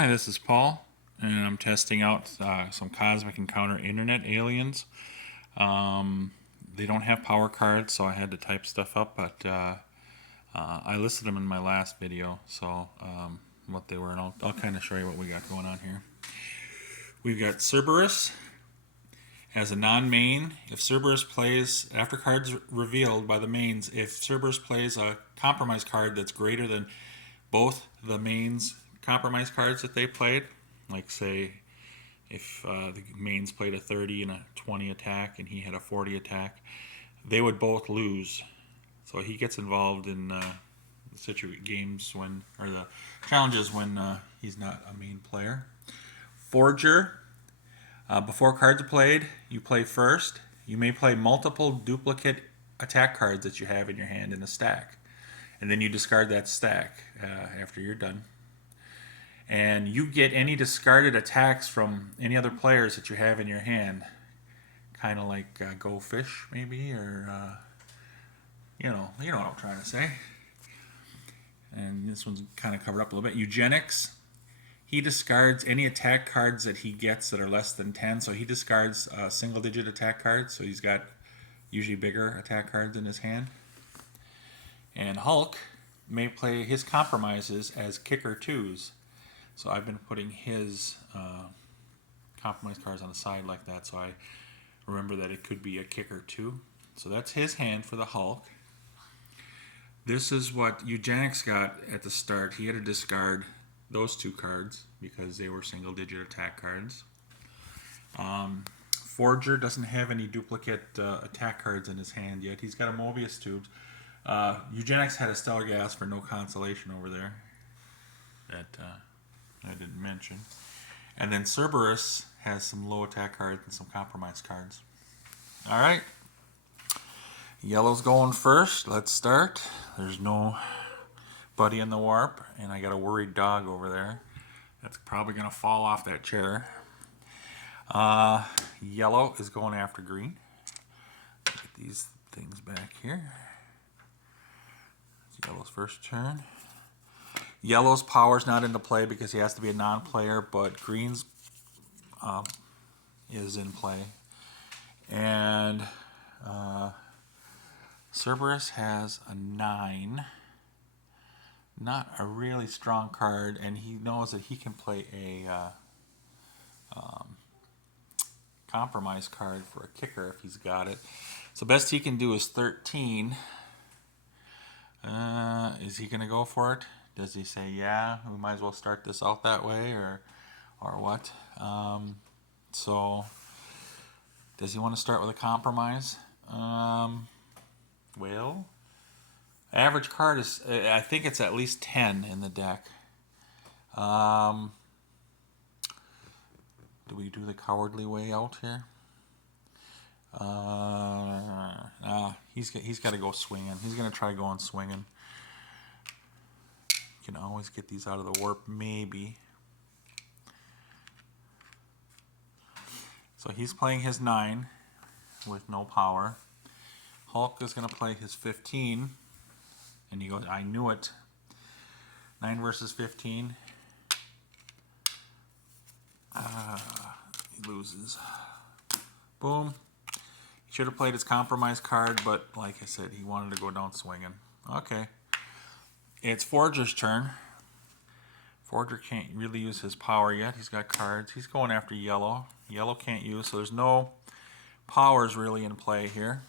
Hi, this is Paul, and I'm testing out some Cosmic Encounter Internet aliens. They don't have power cards, so I had to type stuff up, but I listed them in my last video, so what they were, and I'll kind of show you what we got going on here. We've got Cerberus as a non-main. If Cerberus plays, after cards revealed by the mains, if Cerberus plays a compromise card that's greater than both the mains compromise cards that they played, like say if the mains played a 30 and a 20 attack and he had a 40 attack, they would both lose. So he gets involved in games when, or the challenges when he's not a main player. Forger, before cards are played, you play first. You may play multiple duplicate attack cards that you have in your hand in a stack, and then you discard that stack after you're done. And you get any discarded attacks from any other players that you have in your hand. Kind of like Go Fish, maybe, or you know what I'm trying to say. And this one's kind of covered up a little bit. Eugenics. He discards any attack cards that he gets that are less than 10. So he discards single-digit attack cards. So he's got usually bigger attack cards in his hand. And Hulk may play his compromises as kicker 2s. So I've been putting his compromise cards on the side like that, so I remember that it could be a kicker 2. So that's his hand for the Hulk. This is what Eugenics got at the start. He had to discard those 2 cards because they were single-digit attack cards. Forger doesn't have any duplicate attack cards in his hand yet. He's got a Mobius tube. Eugenics had a Stellar Gas for no consolation over there that I didn't mention. And then Cerberus has some low attack cards and some compromise cards. Alright. Yellow's going first. Let's start. There's no buddy in the warp, and I got a worried dog over there. That's probably going to fall off that chair. Yellow is going after green. Get these things back here. It's Yellow's first turn. Yellow's power's not into play because he has to be a non-player, but green's is in play. And Cerberus has a 9. Not a really strong card, and he knows that he can play a compromise card for a kicker if he's got it. So best he can do is 13. Is he going to go for it? Does he say, yeah, we might as well start this out that way, or what? So, does he want to start with a compromise? Well, average card is, I think it's at least 10 in the deck. Do we do the cowardly way out here? He's got to go swinging. He's going to try going swinging. Can always get these out of the warp, maybe. So he's playing his 9 with no power. Hulk is going to play his 15, and he goes, I knew it. 9 versus 15. He loses. Boom. He should have played his compromise card, but like I said, he wanted to go down swinging. Okay. It's Forger's turn. Forger can't really use his power yet. He's got cards. He's going after Yellow. Yellow can't use, so there's no powers really in play here.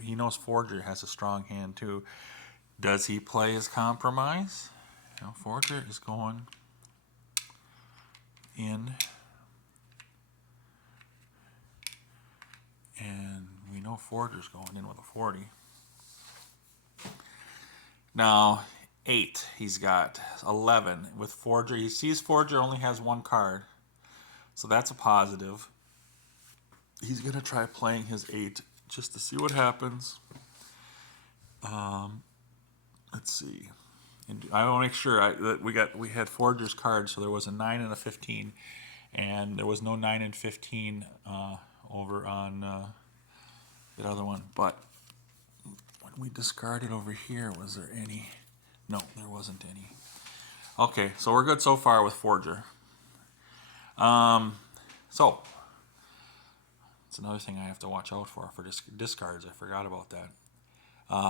He knows Forger has a strong hand too. Does he play his compromise? No, Forger is going in. And we know Forger's going in with a 40. Now, 8 he's got. 11 with Forger. He sees Forger only has 1 card. So that's a positive. He's going to try playing his 8 just to see what happens. Let's see. And I want to make sure that we had Forger's card, so there was a 9 and a 15. And there was no 9 and 15 over on that other one. But when we discarded over here, was there any? No, There wasn't any. Okay, so we're good so far with Forger. So it's another thing I have to watch out for discards. I forgot about that.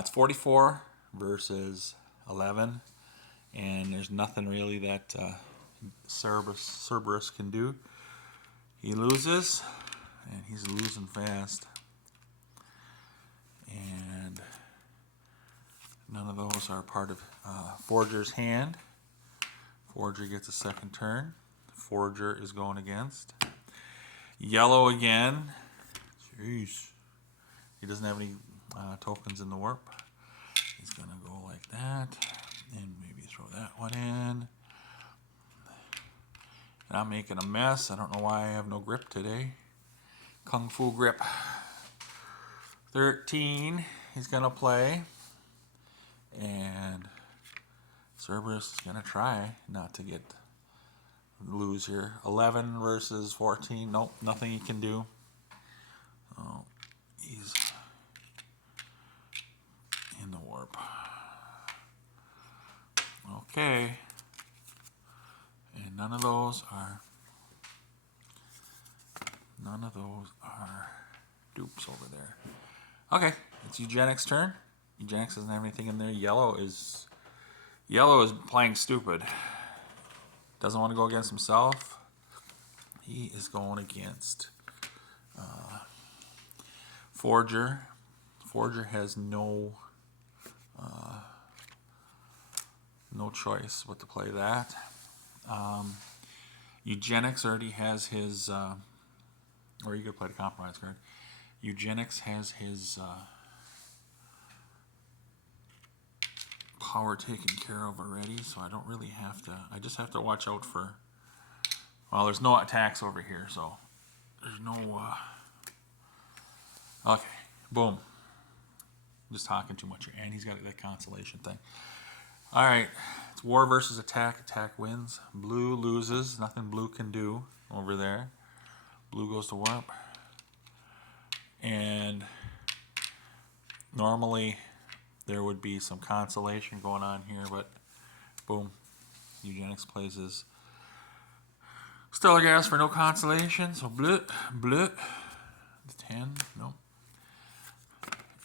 It's 44 versus 11, and there's nothing really that Cerberus can do. He loses, and he's losing fast. And none of those are part of Forger's hand. Forger gets a second turn. Forger is going against. Yellow again. Jeez. He doesn't have any tokens in the warp. He's going to go like that. And maybe throw that one in. And I'm making a mess. I don't know why I have no grip today. Kung Fu grip. 13. He's going to play. And Cerberus is going to try not to lose here. 11 versus 14. Nope, nothing he can do. Oh, he's in the warp. Okay. And none of those are dupes over there. Okay, it's Eugenics' turn. Eugenics doesn't have anything in there. Yellow is playing stupid. Doesn't want to go against himself. He is going against Forger. Forger has no choice but to play that. Eugenics already has his, or you could play the compromise card. Eugenics has his power taken care of already, so I don't really have to. I just have to watch out for. Well, there's no attacks over here, so there's no. Okay, boom. I'm just talking too much, and he's got that consolation thing. All right, it's war versus attack. Attack wins. Blue loses. Nothing blue can do over there. Blue goes to warp. And normally there would be some consolation going on here, but boom. Eugenics plays his Stellar Gas for no consolation. So bleh, bleh. 10, nope.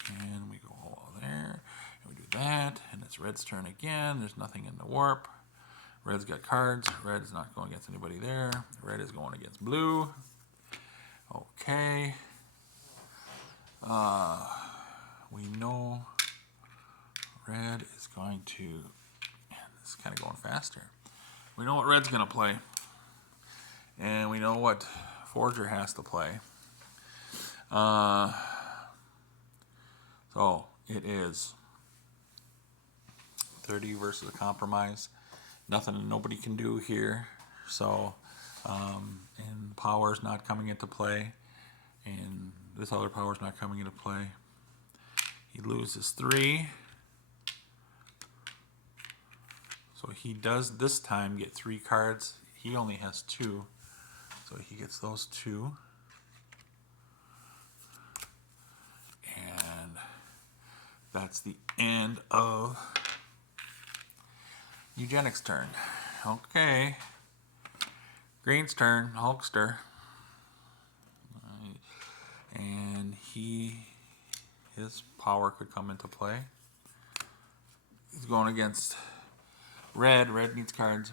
And we go all there. And we do that. And it's Red's turn again. There's nothing in the warp. Red's got cards. Red is not going against anybody there. Red is going against blue. Okay. We know Red is going to. Man, this is kind of going faster. We know what Red's going to play. And we know what Forger has to play. So it is 30 versus a compromise. Nothing nobody can do here. So, and power's not coming into play. And this other power's not coming into play. He loses 3. So he does this time get 3 cards. He only has 2. So he gets those 2. And that's the end of Eugenics' turn. Okay. Green's turn, Hulkster. And his power could come into play. He's going against Red. Red needs cards.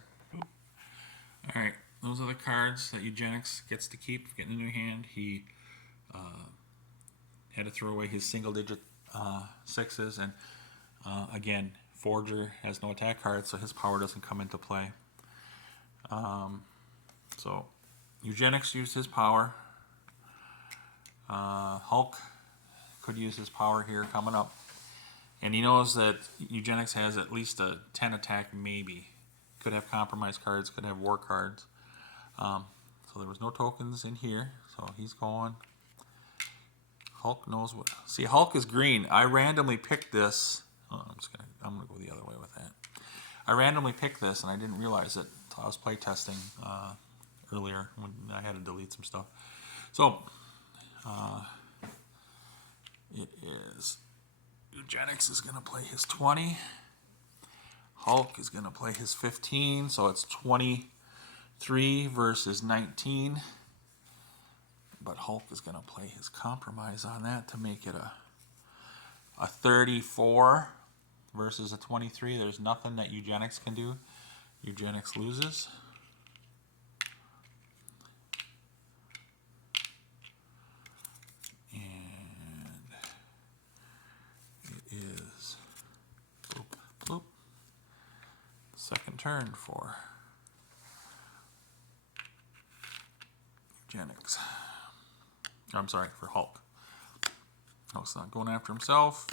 Alright, those are the cards that Eugenics gets to keep, getting a new hand. He had to throw away his single-digit 6s, and again, Forger has no attack cards, so his power doesn't come into play. So, Eugenics used his power. Hulk could use his power here coming up. And he knows that Eugenics has at least a 10 attack, maybe. Could have compromise cards, could have war cards. So there was no tokens in here, so he's going. Hulk knows what. See, Hulk is green. I randomly picked this. Oh, I'm gonna go the other way with that. I randomly picked this, and I didn't realize it until I was play testing earlier when I had to delete some stuff. So it is Eugenics is gonna play his 20. Hulk is going to play his 15, so it's 23 versus 19. But Hulk is going to play his compromise on that to make it a 34 versus a 23. There's nothing that Eugenics can do. Eugenics loses. And it is bloop, bloop. Second turn for Eugenics. I'm sorry, for Hulk. Hulk's not going after himself.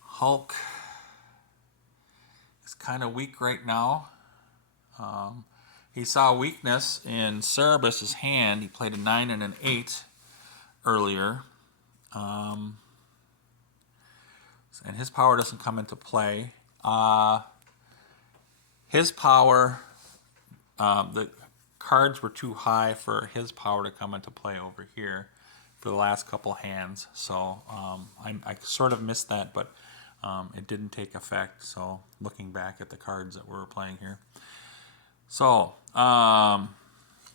Hulk is kind of weak right now. He saw weakness in Cerberus' hand. He played a 9 and an 8 earlier. And his power doesn't come into play. His power, the cards were too high for his power to come into play over here for the last couple hands. So I sort of missed that, but it didn't take effect. So looking back at the cards that we're playing here. So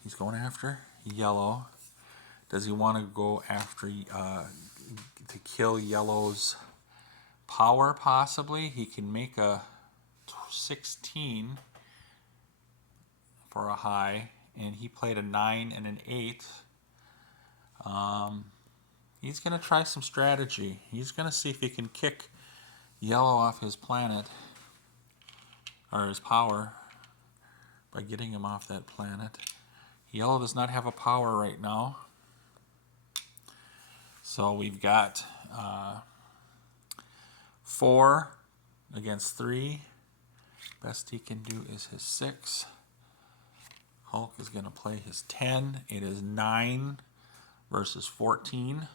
he's going after yellow. Does he want to go after to kill yellow's power? Possibly. He can make a 16 for a high, and he played a 9 and an 8. He's going to try some strategy. He's going to see if he can kick yellow off his planet, or his power, by getting him off that planet. Yellow does not have a power right now. So we've got 4 against 3. Best he can do is his 6. Hulk is going to play his 10. It is 9 versus 14.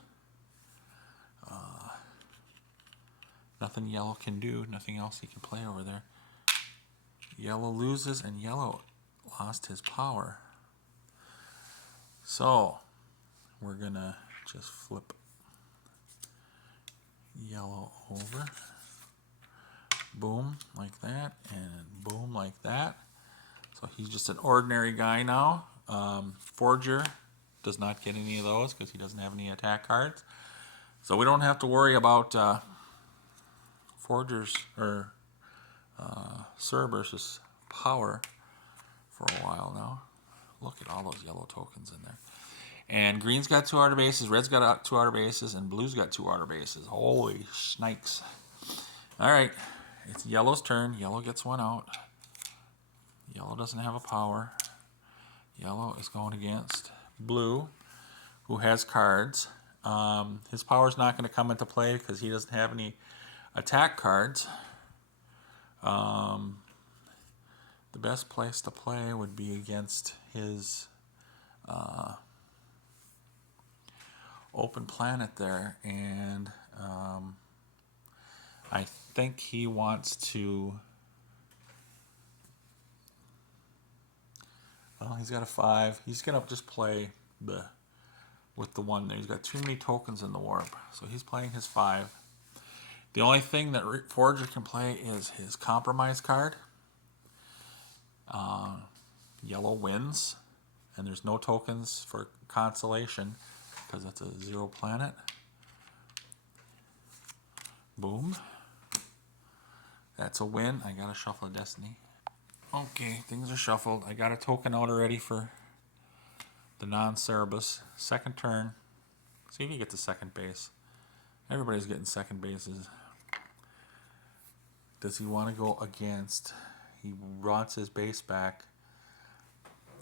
Nothing yellow can do. Nothing else he can play over there. Yellow loses, and yellow lost his power. So we're going to just flip yellow over. Boom, like that, and boom, like that. So he's just an ordinary guy now. Forger does not get any of those because he doesn't have any attack cards. So we don't have to worry about Forger's or Cerberus' power for a while now. Look at all those yellow tokens in there. And green's got 2 outer bases, red's got 2 outer bases, and blue's got 2 outer bases. Holy snakes. All right, it's yellow's turn. Yellow gets 1 out. Yellow doesn't have a power. Yellow is going against blue, who has cards. His power is not going to come into play because he doesn't have any attack cards. The best place to play would be against his open planet there, and I think he wants to. Well, he's got a 5. He's gonna just play with the 1 there. He's got too many tokens in the warp, so he's playing his 5. The only thing that Forger can play is his compromise card. Yellow wins, and there's no tokens for consolation because it's a 0 planet. Boom. That's a win. I got to shuffle a destiny. Okay, things are shuffled. I got a token out already for the non-Cerberus. Second turn. See if you get to second base. Everybody's getting second bases. Does he want to go against? He wants his base back.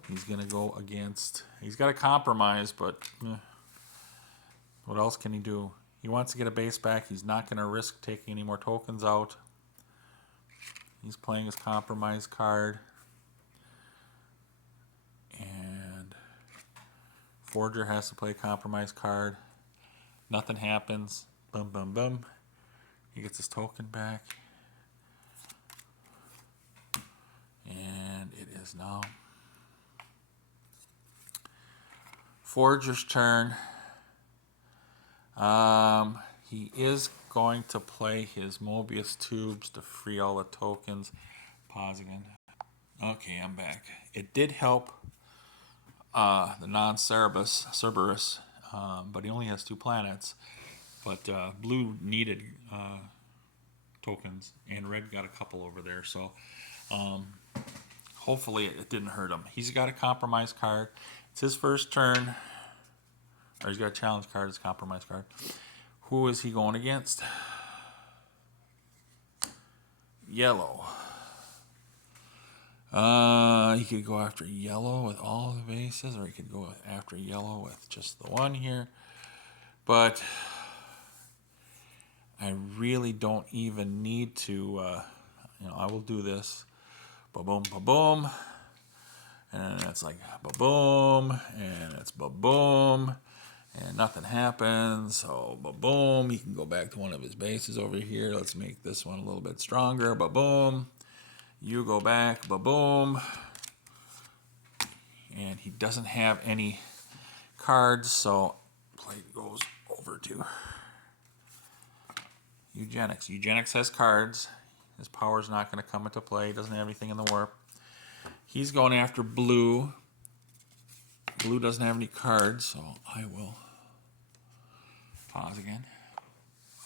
He's going to go against. He's got a compromise, but what else can he do? He wants to get a base back. He's not going to risk taking any more tokens out. He's playing his compromise card. And Forger has to play a compromise card. Nothing happens. Boom, boom, boom. He gets his token back. And it is now Forger's turn. He is going to play his Mobius tubes to free all the tokens. Pause again. Okay, I'm back. It did help the Cerberus, but he only has 2 planets. But blue needed tokens, and red got a couple over there. So hopefully it didn't hurt him. He's got a compromise card. It's his first turn. Or he's got a challenge card. It's a compromise card. Who is he going against? Yellow. He could go after yellow with all the bases, or he could go after yellow with just the one here. But I really don't even need to, I will do this. Ba-boom, ba-boom. And it's like ba-boom, and it's ba-boom, and nothing happens. So ba-boom, he can go back to one of his bases over here. Let's make this one a little bit stronger. Ba-boom. You go back, ba-boom. And he doesn't have any cards, so play goes over to Eugenics. Eugenics has cards. His power's not going to come into play. He doesn't have anything in the warp. He's going after blue. Blue doesn't have any cards, so I will pause again.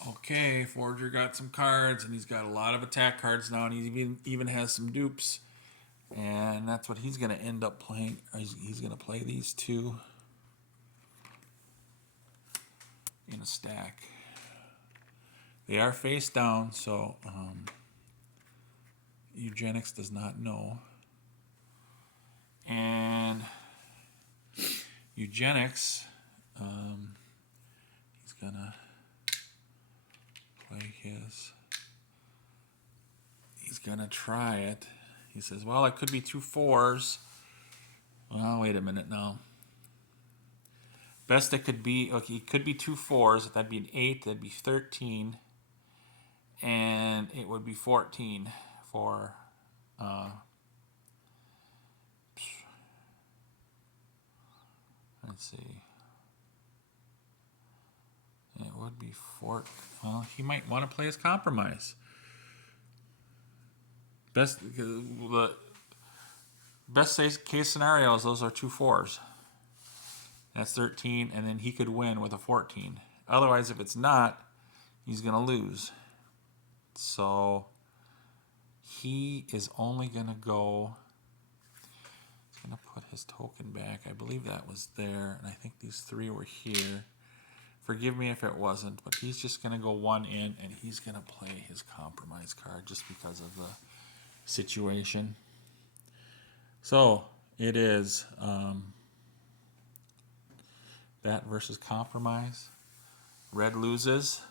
Okay, Forger got some cards, and he's got a lot of attack cards now, and he even has some dupes. And that's what he's going to end up playing. He's going to play these 2 in a stack. They are face down, so Eugenics does not know. And Eugenics, he's going to play his. He's going to try it. He says, well, it could be 2 4s. Well, wait a minute now. Best it could be, okay, it could be 2 4s. That'd be an 8, that'd be 13. And it would be 14 for, let's see. It would be 4. Well, he might want to play his compromise. The best case scenario is those are 2 4s. That's 13, and then he could win with a 14. Otherwise, if it's not, he's going to lose. So he is only going to go. He's going to put his token back. I believe that was there, and I think these 3 were here. Forgive me if it wasn't, but he's just going to go 1 in, and he's going to play his compromise card just because of the situation. So it is that versus compromise. Red loses.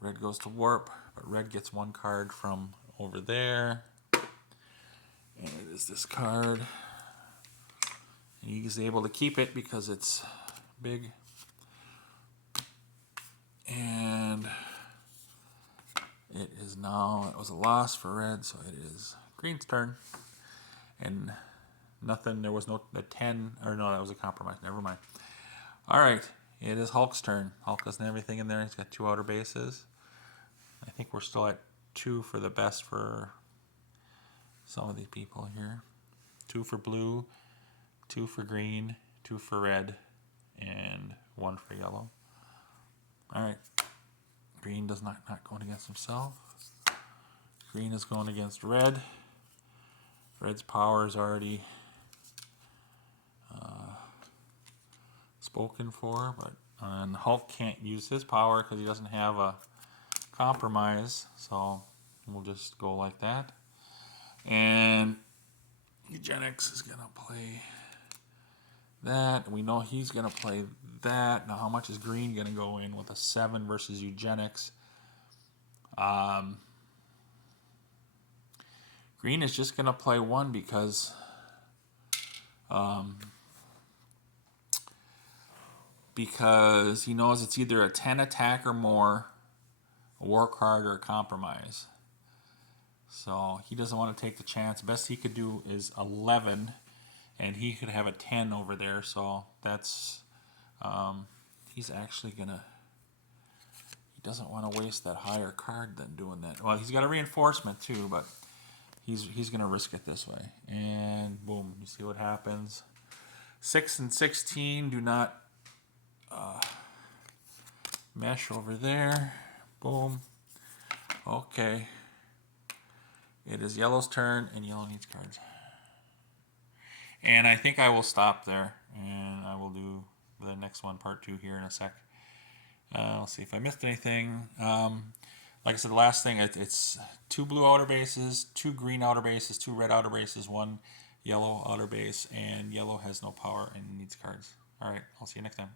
Red goes to warp, but red gets 1 card from over there. And it is this card. And he's able to keep it because it's big. And it is now, it was a loss for red, so it is green's turn. And nothing, there was no a 10, or no, that was a compromise, never mind. All right, it is Hulk's turn. Hulk doesn't have anything in there, he's got 2 outer bases. I think we're still at 2 for the best for some of these people here. 2 for blue, 2 for green, 2 for red, and 1 for yellow. All right, green does not going against himself. Green is going against red. Red's power is already spoken for, but and Hulk can't use his power because he doesn't have a compromise, so we'll just go like that. And Eugenics is gonna play that. We know he's gonna play that. Now, how much is green gonna go in with a 7 versus Eugenics? Green is just gonna play 1 because he knows it's either a 10 attack or more, a war card, or a compromise. So he doesn't want to take the chance. Best he could do is 11, and he could have a 10 over there. So that's he's actually gonna he doesn't want to waste that higher card than doing that. Well, he's got a reinforcement too, but he's going to risk it this way. And boom, you see what happens. 6 and 16 do not mesh over there. Boom. Okay. It is yellow's turn, and yellow needs cards. And I think I will stop there, and I will do the next one, part 2, here in a sec. I'll see if I missed anything. Like I said, the last thing, it's 2 blue outer bases, 2 green outer bases, 2 red outer bases, 1 yellow outer base, and yellow has no power and needs cards. All right, I'll see you next time.